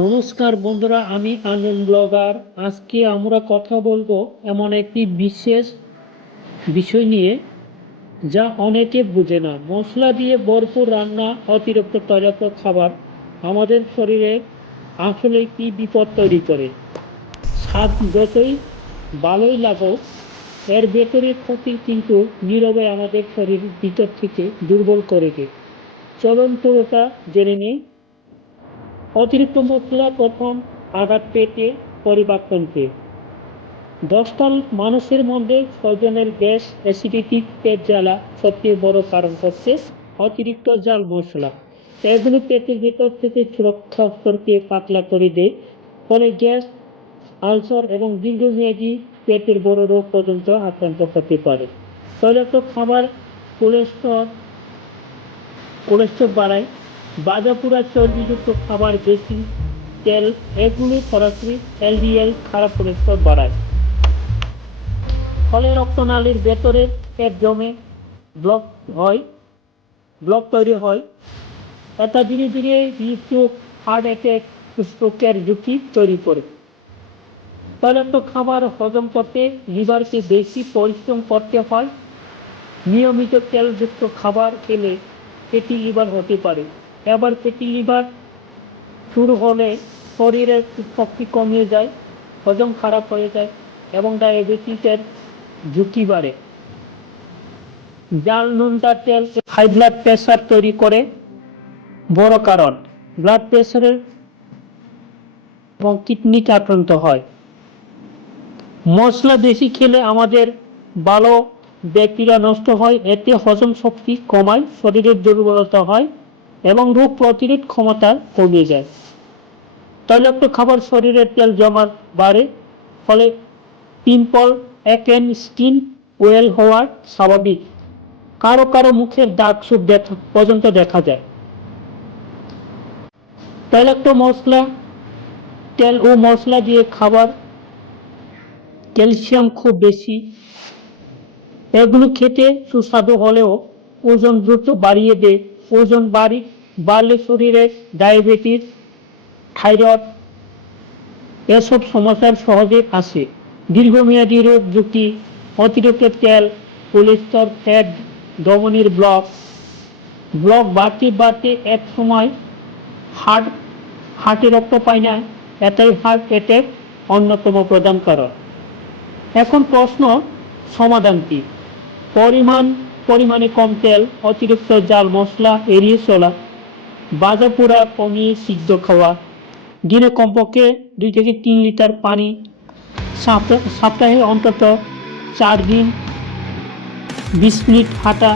নমস্কার বন্ধুরা, আমি আনন্দ ব্লগার। আজকে আমরা কথা বলব এমন একটি বিশেষ বিষয় নিয়ে, যা অনেকে বুঝে না। মশলা দিয়ে ভরপুর রান্না, অতিরিক্ত তৈলাক্ত খাবার আমাদের শরীরে আসলে কি বিপদ তৈরি করে? স্বাদ যতই ভালোই লাগুক, এর ভেতরে ক্ষতি কিন্তু নীরবে আমাদের শরীর ভিতর থেকে দুর্বল করে দেয়। চলন পুরোটা জেনে নিই। অতিরিক্ত মশলা প্রথম আঘাত পেটে পরিবারতন্ত্রে দশটাল মানুষের মধ্যে ছজনের গ্যাস, অ্যাসিডিটি, পেট জ্বালা সবচেয়ে বড় কারণ হচ্ছে অতিরিক্ত জাল মশলা। এগুলো পেটের ভেতর থেকে সুরক্ষা স্তরকে পাতলা করে দেয়। ফলে গ্যাস, আলসার এবং দীর্ঘমেয়াদী পেটের বড় রোগ পর্যন্ত আক্রান্ত হতে পারে। তৈলাক্ত খাবার, কোলেস্ট্রল কোলেস্ট্রল বাড়ায় বাজা পোড়া চর্বিযুক্ত খাবার বেশি, তেল এগুলো সরাসরি এলডিএল খারাপ কোলেস্ট্রল বাড়ায়। ফলে রক্তনালীর ভেতরে পেট জমে, ব্লক হয়, ব্লক তৈরি হয়। এটা ধীরে ধীরে হৃদরোগ হার্ট অ্যাটাক, স্ট্রোকের ঝুঁকি তৈরি করে। তৈলাক্ত খাবার হজম করতে, লিভারকে বেশি পরিশ্রম করতে হয়। নিয়মিত তেলযুক্ত খাবার খেলে এটি লিভার হতে পারে। এবার ফ্যাটি লিভার শুরু হলে শরীরের শক্তি কমিয়ে যায়, হজম খারাপ হয়ে যায় এবং ডায়াবেটিসের ঝুঁকি বাড়ে। জাল নুনটা তেল, হাই ব্লাড প্রেশার তৈরি করে, বড় কারণ, ব্লাড প্রেশারের এবং কিডনিতে আক্রান্ত হয়। মশলা বেশি খেলে আমাদের ভালো ব্যাকটেরিয়া নষ্ট হয়, এতে হজম শক্তি কমায়, শরীরের দুর্বলতা হয়। এবং রোগ প্রতিরোধ ক্ষমতা কমে যায়। তৈলাক্ত খাবার শরীরে তেল জমা বাড়ে, ফলে পিম্পল, অ্যাকেন স্কিন ওয়েল হওয়ার স্বাভাবিক। কারও কারও মুখের দাগ সুপ দেখা, পর্যন্ত দেখা যায়। তৈলাক্ত মশলা, তেল ও মশলা দিয়ে খাবার ক্যালসিয়াম খুব বেশি। এগুলো খেতে সুস্বাদু হলেও ওজন দ্রুত বাড়িয়ে দেয়। ওজন বাড়ি, বাড়লে শরীরে ডায়াবেটিস, থাইরয়েড এসব সমস্যার সহজে আসে। দীর্ঘমেয়াদী রোগ ঝুঁকি অতিরিক্ত তেল, কোলেস্ট্রল, ফ্যাট ধমনির ব্লক। ব্লক বাড়তে বাড়তে এক সময় হার্ট, হার্টে রক্ত পায় না এটাই হার্ট অ্যাটাক অন্যতম প্রধান কারণ। এখন প্রশ্ন, সমাধান কি? পরিমাণ পরিমাণে কম তেল, অতিরিক্ত জাল, মশলা এড়িয়ে চলা বাজা পোড়া কমিয়ে সিদ্ধ খাওয়া, দিনে কমপক্ষে দুই থেকে তিন লিটার পানি সপ্তাহে অন্তত চার দিন বিশ মিনিট হাঁটা